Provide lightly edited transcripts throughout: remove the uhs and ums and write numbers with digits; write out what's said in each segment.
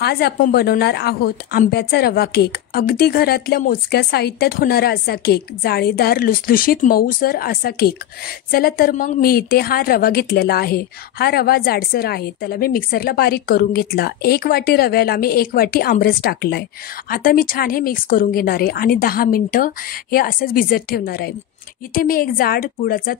आज आपण बनवणार आहोत आंब्याचा रवा केक। अगदी घरातल्या मोजक्या साहित्यात होणारा असा केक, जाळीदार लुसलुशीत मऊसर असा केक। चला तर मग मी इथे हा रवा घेतलेला आहे। हा रवा जाडसर आहे, त्याला मी मिक्सरला बारीक करून घेतला। 1 वाटी रव्याला मी 1 वाटी आमरस टाकलाय। आता मी छान हे मिक्स करून घेणार आहे आणि 10 मिनिटं हे असंच भिजत ठेवणार आहे। इथे मी एक जाड पुडाचा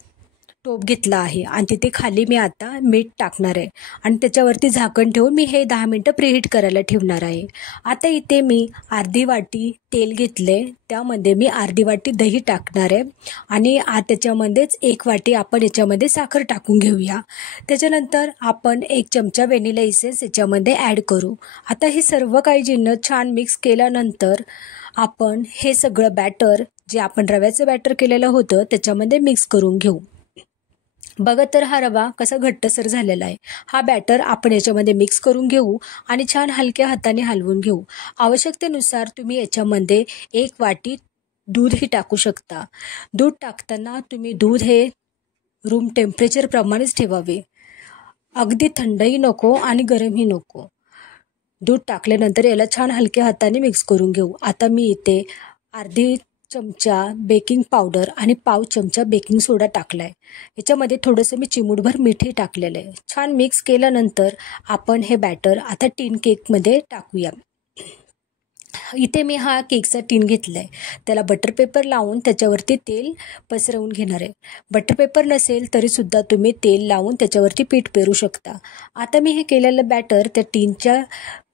टोप घेतला आहे आणि तिथे खाली मी आता मीठ टाकणार आहे आणि त्याच्यावरती झाकण ठेवून मी हे 10 मिनिटं प्रीहीट करायला ठेवणार आहे। आता इथे मी अर्धी वाटी तेल घेतले, त्यामध्ये मी अर्धी वाटी दही टाकणार आहे आणि त्याच्यामध्येच 1 वाटी आपण याच्यामध्ये साखर टाकून घेऊया। त्याच्यानंतर आपण 1 चमचा व्हॅनिला इसेन्स याच्यामध्ये ॲड करू। आता हे सर्व काही जिन्नस छान मिक्स केल्यानंतर आपण हे सगळं बॅटर जे आपण रव्याचं बॅटर केलेलं होतं त्याच्यामध्ये मिक्स करून घेऊ। बघा तर हा रवा कसा घट्टसर झालेला आहे। हा बॅटर आपण याच्यामध्ये मिक्स करून घेऊ आणि छान हलक्या हाताने हलवून घेऊ। आवश्यकतेनुसार तुम्ही याच्यामध्ये 1 वाटी दूधही टाकू शकता। दूध टाकताना तुम्ही दूध हे रूम टेम्परेचर प्रमाणेच ठेवावे, अगदी थंडही नको आणि गरमही नको। दूध टाकल्यानंतर याला छान हलक्या हाताने मिक्स करून घेऊ। आता मी इथे अर्धी चमचा बेकिंग पावडर आणि पाव चमचा बेकिंग सोडा टाकलाय। याच्यामध्ये थोडंसं मी चिमूटभर मीठही टाकलेलं आहे। छान मिक्स केल्यानंतर आपण हे बॅटर आता टीन केकमध्ये टाकूया। इथे मी हा केकचा टीन घेतलाय, त्याला बटर पेपर लावून त्याच्यावरती तेल पसरवून घेणार आहे। बटर पेपर नसेल तरी सुद्धा तुम्ही तेल लावून त्याच्यावरती पीठ पेरू शकता। आता मी हे केलेलं बॅटर त्या टीनच्या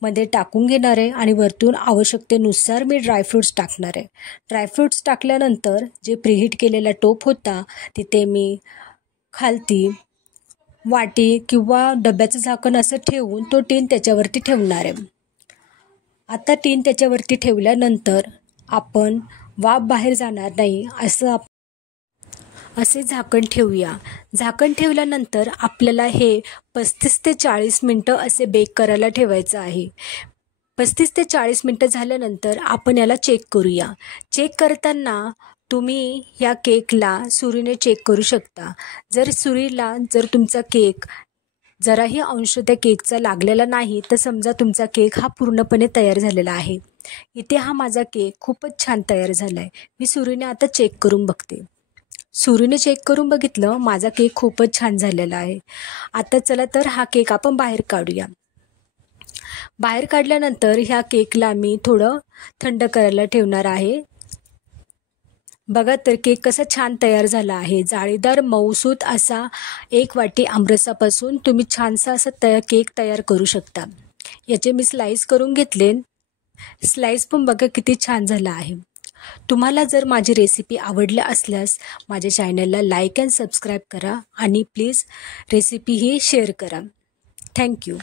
मध्ये टाकून घेणार आहे आणि वरतून आवश्यकतेनुसार मी ड्रायफ्रूट्स टाकणार आहे। ड्रायफ्रूट्स टाकल्यानंतर जे प्रीहीट केलेला टोप होता तिथे मी खालती वाटी किंवा डब्याचं झाकण असं ठेवून तो टीन त्याच्यावरती ठेवणार आहे। आता टीन त्याच्यावरती ठेवल्यानंतर आपण वाफ बाहेर जाणार नाही असे झाकण ठेवूया। झाकण ठेवल्यानंतर आपल्याला हे 35 ते 40 मिनिटं असे बेक करायला ठेवायचं आहे। 35 ते 40 मिनिटं झाल्यानंतर आपण याला चेक करूया। चेक करताना तुम्ही या केकला सुरीने चेक करू शकता। जर तुमचा केक जराही अंश त्या केकचा लागलेला नाही तर समजा तुमचा केक हा पूर्णपणे तयार झालेला आहे। इथे हा माझा केक खूपच छान तयार झाला आहे। मी सुरीने आता चेक करून बघते। सुरीने चेक करून बघितलं, माझा केक खूपच छान झालेला आहे। आता चला तर हा केक आपण बाहेर काढूया। बाहेर काढल्यानंतर ह्या केकला मी थोडं थंड करायला ठेवणार आहे। बघा तर केक कसा छान तयार झाला आहे। जाळीदार मऊसूत असा 1 वाटी आमरसापासून तुम्ही छानसा असा केक तयार करू शकता। याचे मी स्लाइस करून घेतले। स्लाइस पण बघा किती छान झाला आहे। तुम्हाला जर माझी रेसिपी आवडली असल्यास माझ्या चॅनलला लाईक अँड सबस्क्राईब करा आणि प्लीज रेसिपी ही शेअर करा। थँक्यू।